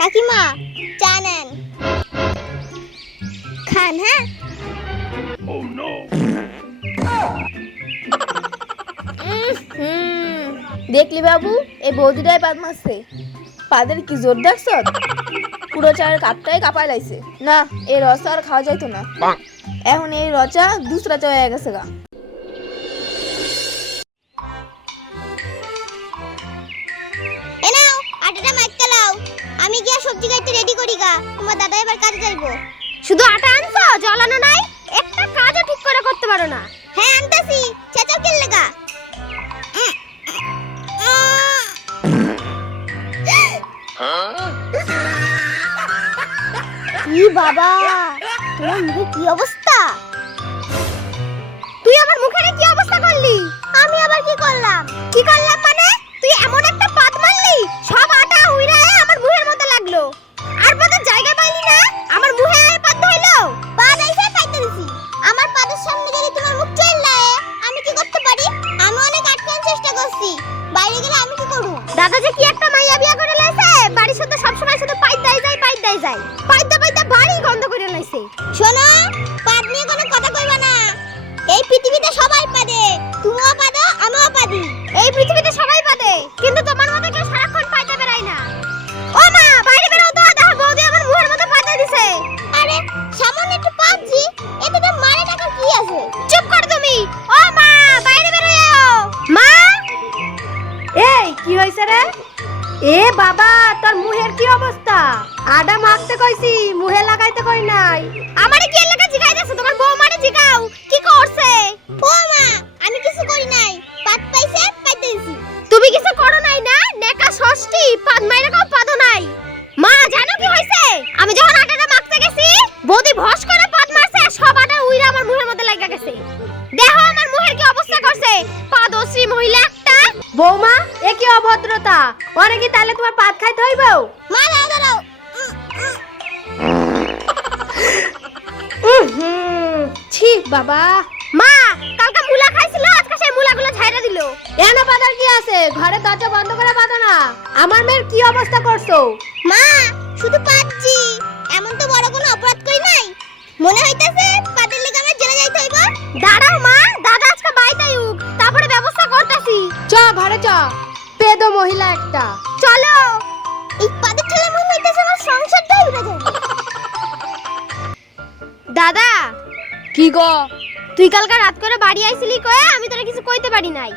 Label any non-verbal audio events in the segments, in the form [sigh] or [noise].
কাকিমা চা নেন খান হ্যাঁ? হুম দেখলি বাবু এই বৌদিটাই পাদ মারছে পাদের কি জোর দেখছ পুরো চায়ের কাপটাই কাপায় লাইছে। না এই রসা আর খাওয়া যাইতো না। এখন এই রচা দুসরা চা হয়ে গেছে গা। আমি গিয়া সবজি কাটতে রেডি করি গা। তোমার দাদা এবার কাজে যাইবো। শুধু আটা আনছো? জ্বালানো নাই? একটা কাজও ঠিক করে করতে পারো না। হ্যাঁ আনতাছি। চেঁচাও কেন লাগা? ই বাবা, তোমার মুখে কি অবস্থা? তুই আমার মুখের কি অবস্থা করলি? আমি আবার কি করলাম? কি করলাম মানে? তুই এমন একটা দাদা যে কি একটা মাইয়া বিয়া করে লাইছে? বাড়ির সাথে সব সময় শুধু পাইত দাই যায় পাইত দাই যায়। পাইতে পাইতে বাড়ি গন্ধ করে লাইছে। শোনো, পাদ নিয়ে কোনো কথা কইবা না। এই পৃথিবীতে সবাই পাদে, তুমিও পাদো, আমিও পাদি। এই পৃথিবীতে সবাই অভদ্রতা ওরে কি তাহলে তোমার পাত খাইতে হইব? মা ছি বাবা। মা কালকে মুলা খাইছিল আজকে সেই মুলাগুলো দিল। এনা পাতার কি আছে? ঘরে দরজা বন্ধ করে না। আমার মেয়ের কি অবস্থা করছ? মা শুধু পাচ্ছি এমন তো বড় কোনো অপরাধ করি নাই। মনে হইতাছে পাদের লেগে আমরা জেলে যাইতে হইব। দাঁড়াও মা দাদা আজকে বাইতে আইউক তারপরে ব্যবস্থা করতেছি। চ ঘরে চ। পেদো মহিলা একটা। চলো। এই পাদের ঠেলে মনে হইতাছে আমার সংসারটাই উড়ে যাবে দাদা! কি গো? তুই কালকে রাত করে বাড়ি আইছিলি কয়ে আমি তোরে কিছু কইতে পারি নাই।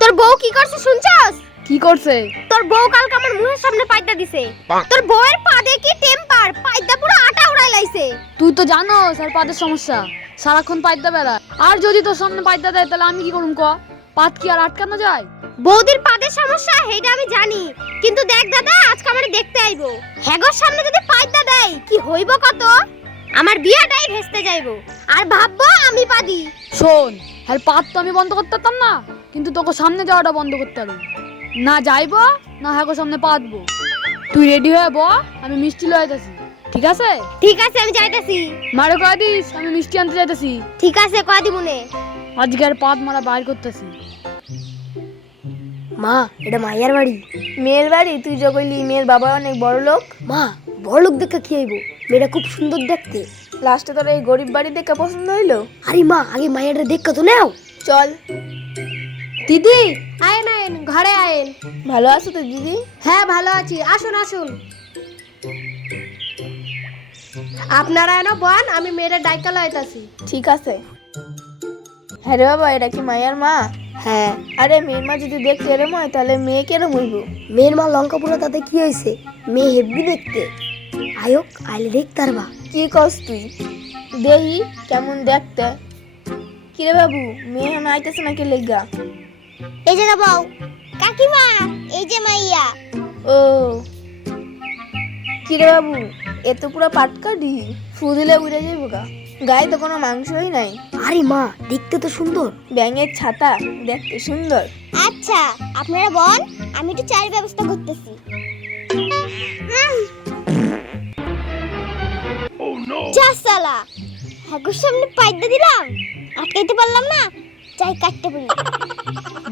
তোর বউ কি করছে শুনছস? কি করছে? তোর বউ কালকে আমার মুখের সামনে পাইটা দিছে। তোর বউয়ের পা দিয়ে কি টেম্পার পাইটা পুরো আটা উড়াই লাইছে। তুই তো জানো স্যার পাদের সমস্যা। সারাক্ষণ পাইতে বেলা আর যদি তোর সামনে পাইতে দেয় তাহলে আমি কি করুম ক? পাত কি আর আটকানো যায়? বৌদির পাদের সমস্যা আমি জানি। কিন্তু দেখ দাদা আজকে আমারে দেখতে আইবো। হ্যাগোর সামনে যদি পাইতা দেয় কি হইব কত? আমার বিয়াটাই ভেস্তে যাইবো। আর ভাববো আমি পাদি। শোন হ্যাঁ পাত তো আমি বন্ধ করতে পারতাম না কিন্তু তোকে সামনে যাওয়াটা বন্ধ করতে পারব না যাইবো না হ্যাঁ সামনে পাতবো। তুই রেডি হয়ে ব আমি মিষ্টি লয়ে যাচ্ছি। ঠিক আছে? ঠিক আছে আমি যাইতাছি। মারে কয়ে দিস আমি মিষ্টি আনতে যাইতেছি। ঠিক আছে কয়া দিবনে আজকে আর পাত মারা বাইর করতেছি। মা এটা মাইয়ার বাড়ি। মেয়ের বাড়ি? তুই যে কইলি মেয়ের বাবা অনেক বড় লোক। মা বড় লোক দেখে কি হইব? মেয়েটা খুব সুন্দর দেখতে। লাস্টে তোর এই গরিব বাড়ি দেখে পছন্দ হইল? আরে মা আগে মাইয়াটা দেখে তো নাও। চল। দিদি আয়েন আয়েন ঘরে আয়েন। ভালো আছো তো দিদি? হ্যাঁ ভালো আছি। আসুন আসুন। আপনারা এনো বন আমি মেয়েরা ডাইকা লইতাছি। ঠিক আছে। হ্যাঁ রে বাবা এটা কি মায়ের মা? হ্যাঁ। আরে মেয়ের মা যদি দেখতে এরম হয় তাহলে মেয়ে কেরম হইব? মেয়ের মা লঙ্কা পুরো তাতে কি হয়েছে? মেয়ে হেব্বি দেখতে। আয়ক আইলে দেখ তার বা কি কস তুই? দেহি কেমন দেখতে। কিরে বাবু মেয়ে এখন আইতেছে নাকি লেগা? এই যে বউ কাকিমা এই যে মাইয়া। ও। কিরে বাবু এ তো পুরো পাটকাটি ফুদিলে উড়ে যাইব গা। গায়ে তো কোনো মাংসই নাই। আরে মা দেখতে তো সুন্দর। ব্যাঙের ছাতা দেখতে সুন্দর। আচ্ছা আপনারা বল আমি একটু চায়ের ব্যবস্থা করতেছি। যা সালা হাগুর সামনে পাইদা দিলাম। আটকাইতে পারলাম না চাই কাটতে পারি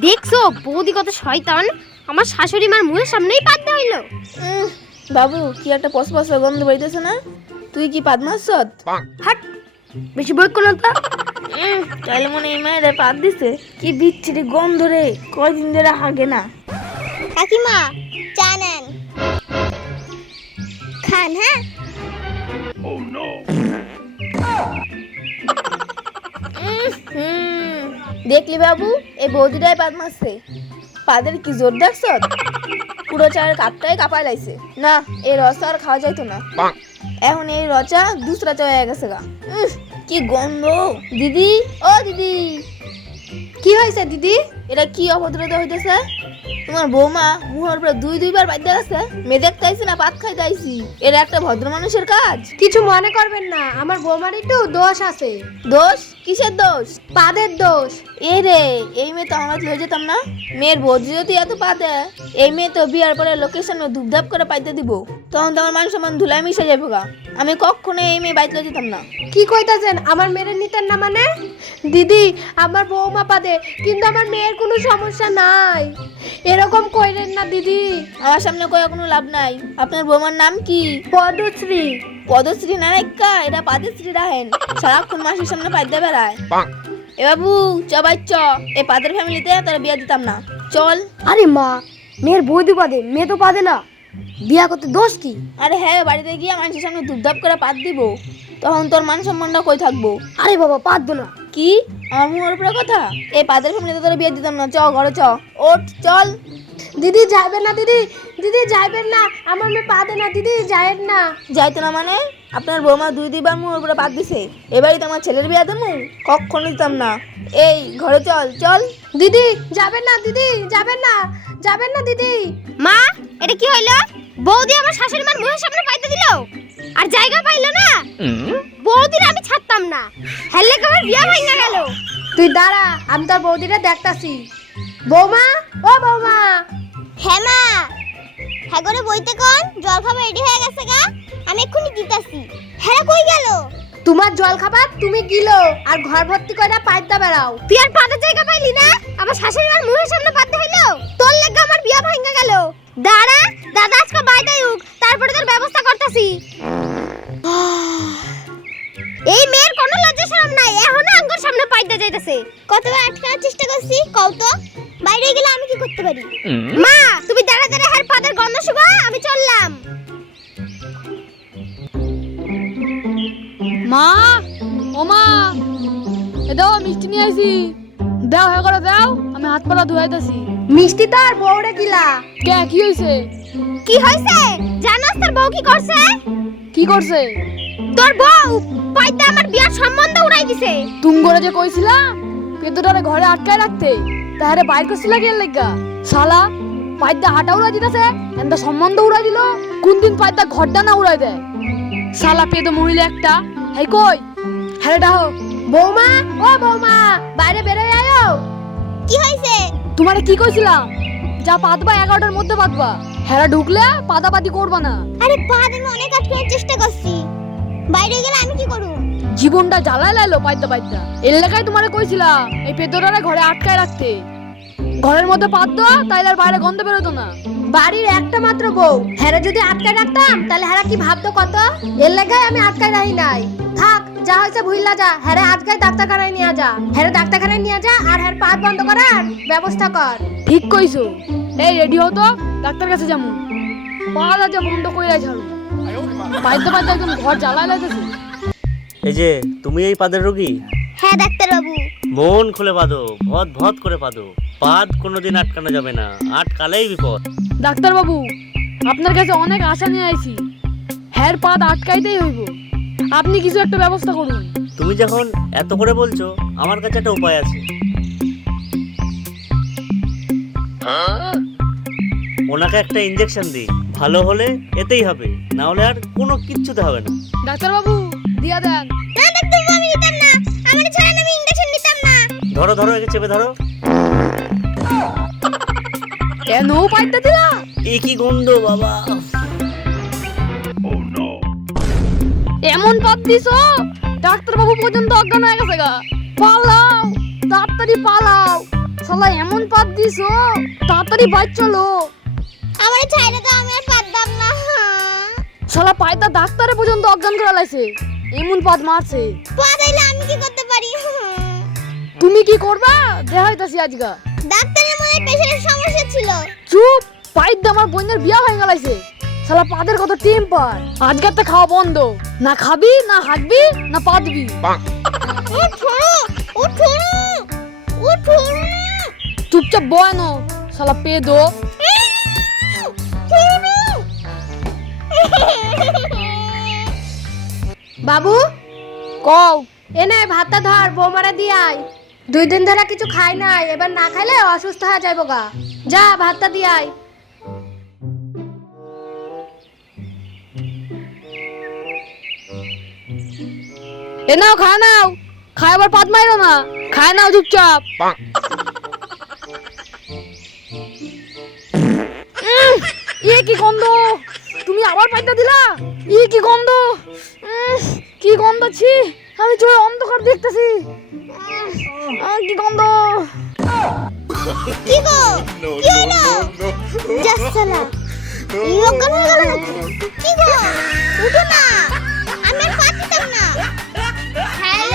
দেখছ বৌদি কত শয়তান। আমার শাশুড়ি মার মুখের সামনেই পাদ্দা হইল। বাবু কি একটা পশপাশ গন্ধ বেরিতেছে না? তুই কি পাদ মারছত হাট বেশি বই কোনো তো। তাহলে মনে এই মেয়েদের পাত দিছে। কি বিচ্ছিরি গন্ধ রে কয়দিন ধরে হাগে না। কাকিমা চা নেন। খান হ্যাঁ? দেখলি বাবু এই বৌদিটাই পাদ মারছে। পাদের কি জোর দেখছ? পুরো চায়ের কাপটাই কাপাই লাইছে। না এই রস আর খাওয়া যাইতো না। এখন এই রচা দুসরা হয়ে গেছে গা। কি গন্ধ। দিদি, ও দিদি। কি হয়েছে দিদি? এটা কি অভদ্রতা হইতেছে? তোমার বৌমা মুহর উপরে দুই দুইবার বাদ্যা গেছে। মেয়ে দেখতে না পাত খাইতে আইছি। এটা একটা ভদ্র মানুষের কাজ? কিছু মনে করবেন না আমার বৌমার একটু দোষ আছে। দোষ? কিসের দোষ? পাদের দোষ। এ রে এই মেয়ে তো আমার লয়ে যেতাম না। মেয়ের বৌদি যদি এত পাতে এই মেয়ে তো বিয়ার পরে লোকের সামনে ধুপধাপ করে পাইতে দিব। তখন তোমার মানুষ সমান ধুলাই মিশে যাবে গা। আমি কখনো এই মেয়ে বাইতে যেতাম না। কি কইতাছেন আমার মেয়ের নিতেন না মানে? দিদি আমার বৌমা পাদে কিন্তু আমার মেয়ের কোনো সমস্যা নাই। এরকম কইলেন না দিদি। আমার সামনে কয়ে কোনো লাভ নাই। আপনার বৌমার নাম কি? পদশ্রী। পদশ্রী না রেখা এটা পাদশ্রী রাহেন। সারাক্ষণ মাসের সামনে পাইতে বেড়ায়। এ বাবু চ বাই চ। এ পাদের ফ্যামিলিতে তোর বিয়া দিতাম না। চল। আরে মা মেয়ের বৌদি পাদে মেয়ে তো পাদে না। বিয়া করতে দোষ কি? আরে হ্যাঁ বাড়িতে গিয়ে মানুষের সামনে ধুপধাপ করে পাত দিব। তখন তোর মান সম্মানটা কই থাকব? আরে বাবা পাদবো না। কি? আমার মুখের উপরে কথা? এই পাদের ফ্যামিলিতে তোর বিয়ে দিতাম না। চ ঘরে চ। ওঠ চল। দিদি যাবেন না দিদি। দিদি যাবেন না। আমার মেয়ে পাদে না দিদি যাবেন না। যাইতো না মানে? আপনার বৌমা দুই দুইবার মুখের উপরে পাত দিছে। এবারই তো আমার ছেলের বিয়ে দেবো। কখনো দিতাম না। এই ঘরে চল চল। দিদি যাবেন না দিদি যাবেন না। যাবেন না দিদি। মা এটা কি হইল? বৌদি আমার শাশুড়ি মার মুখের সামনে পাইতে দিল? আর জায়গা পাইলো না? বৌদির আমি ছাড়তাম না। হেললে আমার বিয়া ভাঙা গেল? তুই দাঁড়া আমি তোর বৌদিটা দেখতাছি। বৌমা ও বৌমা। হ্যাঁ মা হ্যাঁ করে বইতে কোন জল খাবার রেডি হয়ে গেছে গা আমি এক্ষুনি দিতাছি। হ্যাঁ কই গেল? তোমার জল খাবার তুমি গিলো আর ঘর ভর্তি করে পাইতা বেড়াও। তুই আর পাদের জায়গা পাইলি না? আমার শাশুড়ি মার মুখের সামনে পাতে হইল? তোর লেগে আমার বিয়া ভাঙা গেল। দাঁড়া দাদা আজকে বাইরে উক তারপরে তোর ব্যবস্থা করতেছি। এই মেয়ের কোনো লজ্জা শরম নাই এখনও আঙ্গুর সামনে পাইতে যাইতেছে। কতবার আটকানোর চেষ্টা করছি কও তো বাইরে গেলে আমি কি করতে পারি? মা তুমি দাঁড়া দাঁড়া হার পাদের গন্ধ শুকা আমি চললাম। মা ও মা এ দাও মিষ্টি নিয়ে আইছি। দাও হ্যাঁ করে দাও আমি হাত পালা ধুয়াইতেছি। মিষ্টি তো আর বউরে গিলা। কে কি হইছে? কি হইছে? জানাস তোর বউ কি করছে? কি করছে? তোর বউ পাইতে আমার বিয়ার সম্বন্ধ উড়াই দিছে। তুম করে যে কইছিলাম পেদুটারে ঘরে আটকায় রাখতে তাহারে বাইর করছিল গেল লাগা শালা পাইদা হাঁটা উড়াই দিতেছে এন্দা সম্বন্ধ উড়াই দিল কোন দিন পাইদা ঘরটা না উড়াই দেয়? শালা পেদো মহিলা একটা হেই কই? হ্যাঁ ডাহো। বৌমা ও বৌমা বাইরে বেরো আয়ো। কি হইছে? তোমারে কি কইছিলাম যা পাতবা এগারোটার মধ্যে পাতবা। হেরা ঢুকলে পাতাপাতি করবা না। আরে বাদ আমি অনেক আটকানোর চেষ্টা করছি। বাইরে গেলে আমি কি করব? জীবনটা জ্বালায় লাইলো পাইতে পাইতে। এর লেখায় তোমারে কইছিলাম এই পেতরারে ঘরে আটকায় রাখতে। ঘরের মধ্যে পাত দাও তাইলে আর বাইরে গন্ধ বেরোতো না। বাড়ির একটা মাত্র বউ। হ্যাঁ যদি আটকায় রাখতাম তাহলে হ্যাঁ কি ভাবতো কত? এর লেগাই আমি আটকায় রাখি নাই। যা হয়েছে ভুইলা যা। হ্যাঁ আজকে ডাক্তারখানায় নিয়ে যা। হ্যাঁ ডাক্তারখানায় নিয়ে যা আর হ্যাঁ পাত বন্ধ করার ব্যবস্থা কর। ঠিক কইছো। এই রেডি হতো ডাক্তার কাছে যাব পালা যা বন্ধ কইরা ঝাড়ু। পাইতে পাইতে একদম ঘর জ্বালায় লাইতেছে এই যে তুমি এই পাদের রোগী? হ্যাঁ ডাক্তার বাবু মন খুলে পাদো ভদ ভদ করে পাদো পাদ কোনোদিন আটকানো যাবে না আটকালেই বিপদ। ডাক্তার বাবু আপনার কাছে অনেক আশা নিয়ে আইছি। হ্যার পাত আটকাইতেই হইব। আপনি কিছু একটা ব্যবস্থা করুন। তুমি যখন এত করে বলছো আমার কাছে একটা উপায় আছে। ওনাকে একটা ইঞ্জেকশন দিই। ভালো হলে এতেই হবে না হলে আর কোনো কিচ্ছুতে হবে না। ডাক্তার বাবু দিয়া দেন। না ডাক্তার বাবু আমি নিতাম না। আমার ছাড়া আমি ইঞ্জেকশন নিতাম না। ধরো ধরো একে চেপে ধরো। কেন পাইতে দিলা? এ কি গন্ধ বাবা। এমন পাত দিছো ডাক্তার বাবু পর্যন্ত অজ্ঞান হয়ে গেছে গা। পালাও তাড়াতাড়ি পালাও। শালা এমন পাত দিছো তাড়াতাড়ি বাইর চলো। আমার ছাড়া তো আমি আর পারতাম না। শালা পায়দা ডাক্তারে পর্যন্ত অজ্ঞান করে লাইছে। এমন পাদ মারছে। পা আমি কি করতে পারি? তুমি কি করবা? দেখাইতাছি আজকা ডাক্তারের মনে পেশেন্টের সমস্যা ছিল। চুপ পাইদ আমার বোনের বিয়া হয়ে গেলাইছে। শালা পাদের কত টিম পার আজকের তো খাওয়া বন্ধ। না খাবি না হাঁকবি না পাদবি চুপচাপ বয়ানো শালা পেদো। বাবু কও। এ এনে ভাতটা ধর বৌমারা দিয়ে আয়। দুই দিন ধরে কিছু খাই নাই এবার না খাইলে অসুস্থ হয়ে যাইব গা। যা ভাতটা দিয়ে আয়। এ নাও, খায় নাও। খায় আবার পাত মাইরো না। খায় নাও চুপচাপ। ইয়ে কি গন্ধ? তুমি আবার পাইটা দিলা? ইয়ে কি গন্ধ? কি গন্ধ ছি? আমি চোখে অন্ধকার দেখতেছি। কি গন্ধ? কি গো? কি হলো? জাসালা অজ্ঞান হয়ে গেল কি গো? উঠো না। আমি আর পাচ্ছিতাম না। 开 [laughs]